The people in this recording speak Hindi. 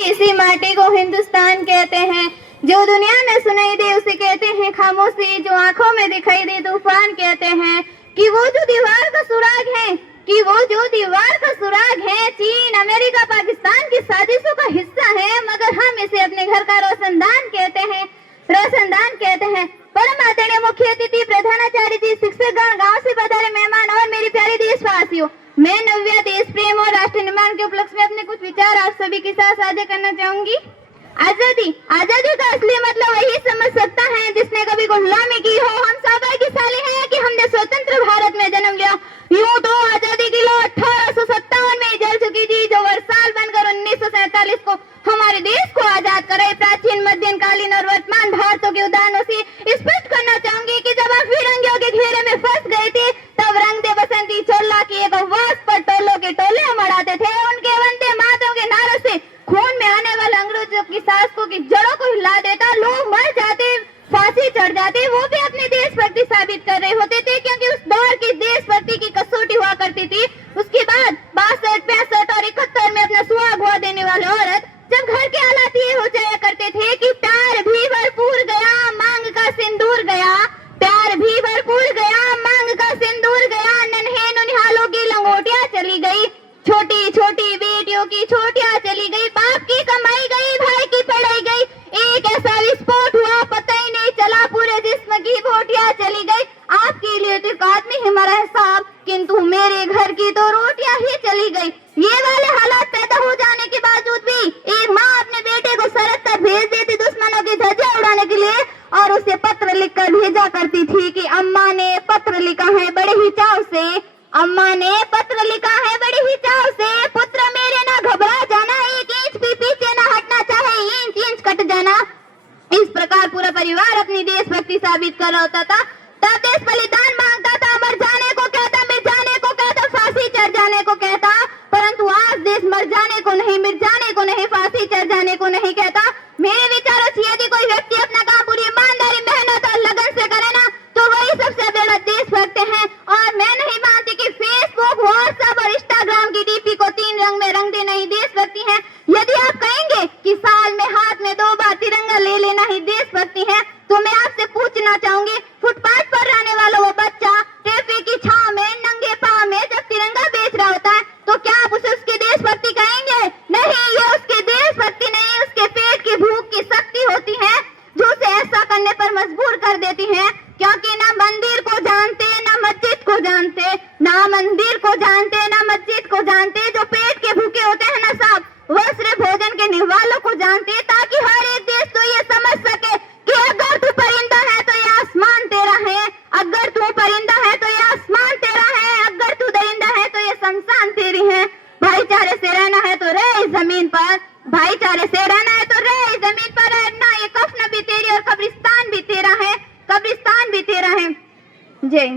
इसी माटी को हिंदुस्तान कहते हैं। जो दुनिया में सुनाई दे उसे कहते हैं खामोशी। जो आंखों में दिखाई दे तूफान कहते हैं। कि वो जो दीवार का सुराग है चीन, अमेरिका, पाकिस्तान की साजिशों का हिस्सा है, मगर हम इसे अपने घर का रोशनदान कहते हैं। परम आदरणीय मुख्य अतिथि, प्रधानाचार्य जी, शिक्षकगण, गांव से पधारे मेहमान और मेरी प्यारी देशवासियों, मैं नव्या देश प्रेम और राष्ट्र निर्माण के उपलक्ष्य में अपने कुछ विचार आप सभी के साथ साझा करना चाहूंगी। आजादी का असली मतलब वही समझ सकता है जिसने कभी गुलामी की हो। हम सौभाग्यशाली हैं कि हमने स्वतंत्र भारत में जन्म लिया। यूं तो आजादी की लौ 1857 में जल चुकी थी, जो वर्षाल बनकर 1947 को हमारे देश को आजाद करे। प्राचीन, मध्यकालीन और वर्तमान भारतों के उदाहरणों से स्पष्ट करना चाहूंगी कि जब आप फिरंगियों के घेरे में फंस गए थे, तब रंग दे बसंती चोला की एक आवाज पर टोलों के टोले उमड़ाते थे। उनके वंदे मातरों के नारों से खून में आने वाला अंग्रेजों की शासकों की जड़ों को हिला देता। लोग मर जाते, फांसी चढ़ जाते, वो भी अपनी देशभक्ति साबित कर रहे होते थे, क्योंकि उस दौर की देशभक्ति की कसौटी हुआ करती थी। उसके बाद 62, 65 और 71 में अपना सुहाग हुआ देने वाले औरत जब घर के हालात ये हो जाया करते थे कि प्यार भी भरपूर गया, मांग का सिंदूर गया, प्यार भी भरपूर गया, मांग का सिंदूर गया, नन्हे ननिहालों की लंगोटियां चली गई, छोटी छोटी बेटियों की छोटियां चली गई, बाप की कमाई गई, भाई की पढ़ाई गई, एक ऐसा विस्फोट हुआ पता ही नहीं चला, पूरे जिस्म की बोटियां चली गई। आपके लिए तो आदमी ही मरा है साहब, किंतु मेरे घर की तो रोटियां ही चली गई। ये वाले हालात पैदा हो जाने के बावजूद भी एक माँ अपने बेटे को सरहद तक भेज देती दुश्मनों की ध्वजा उड़ाने के लिए, और उसे पत्र लिखकर भेजा करती थी कि अम्मा ने पत्र लिखा है बड़े ही चाव से, अम्मा ने पत्र लिखा है बड़े ही चाव से, पुत्र मेरे ना घबरा जाना, एक इंच भी पीछे ना हटना, चाहे इंच इंच कट जाना। इस प्रकार पूरा परिवार अपनी देशभक्ति साबित कर रहा होता था। तब देश बलिदान मांगता था, मर जाने को कहता, मिट जाने को कहता, फांसी चढ़ जाने को कहता। परंतु आज देश मर जाने को नहीं, मिट जाने को नहीं, फांसी चढ़ जाने को नहीं कहता। मेरे विचारों से यदि कोई व्यक्ति अपना काम पूरी ईमानदारी, मेहनत और लगन से करे ना, तो वही सबसे बड़ा देशभक्त है। और मैं नहीं मानती कि फेसबुक, व्हाट्सएप और इंस्टाग्राम की डीपी को 3 रंग में रंग देना ही देशभक्ति है। यदि आप कहेंगे कि साल में हाथ में 2 बार तिरंगा ले लेना ही देशभक्ति है, तो मैं आपसे पूछना चाहूंगी, फुटपाथ पर रहने वाला वो बच्चा ट्रैफिक की छांव में नंगे पांव में जब तिरंगा बेच रहा होता है, तो क्या आप उसे उसकी देशभक्ति कहेंगे? नहीं, ये उसकी देशभक्ति नहीं, उसके पेट की भूख की शक्ति होती है जो उसे ऐसा करने पर मजबूर कर देती है। क्योंकि ना मंदिर को जानते, ना मस्जिद को जानते, ना मंदिर को जानते, ना मस्जिद को जानते, जो पेट के भूखे होते हैं ना साहब, वो सिर्फ भोजन के निवालों को जानते, ताकि हर एक देश तो ये समझ सके कि अगर तू परिंदा है तो ये आसमान तेरा है, अगर तू परिंदा है तो ये आसमान तेरा है, अगर तू दरिंदा है तो ये शमशान तेरी है। भाईचारे से रहना है तो रहे इस जमीन पर, भाईचारे से रहना है तो रहे इस जमीन पर, रहना ये कफन भी तेरी और कब्रिस्तान भी तेरा है, कब्रिस्तान भी तेरा है। जय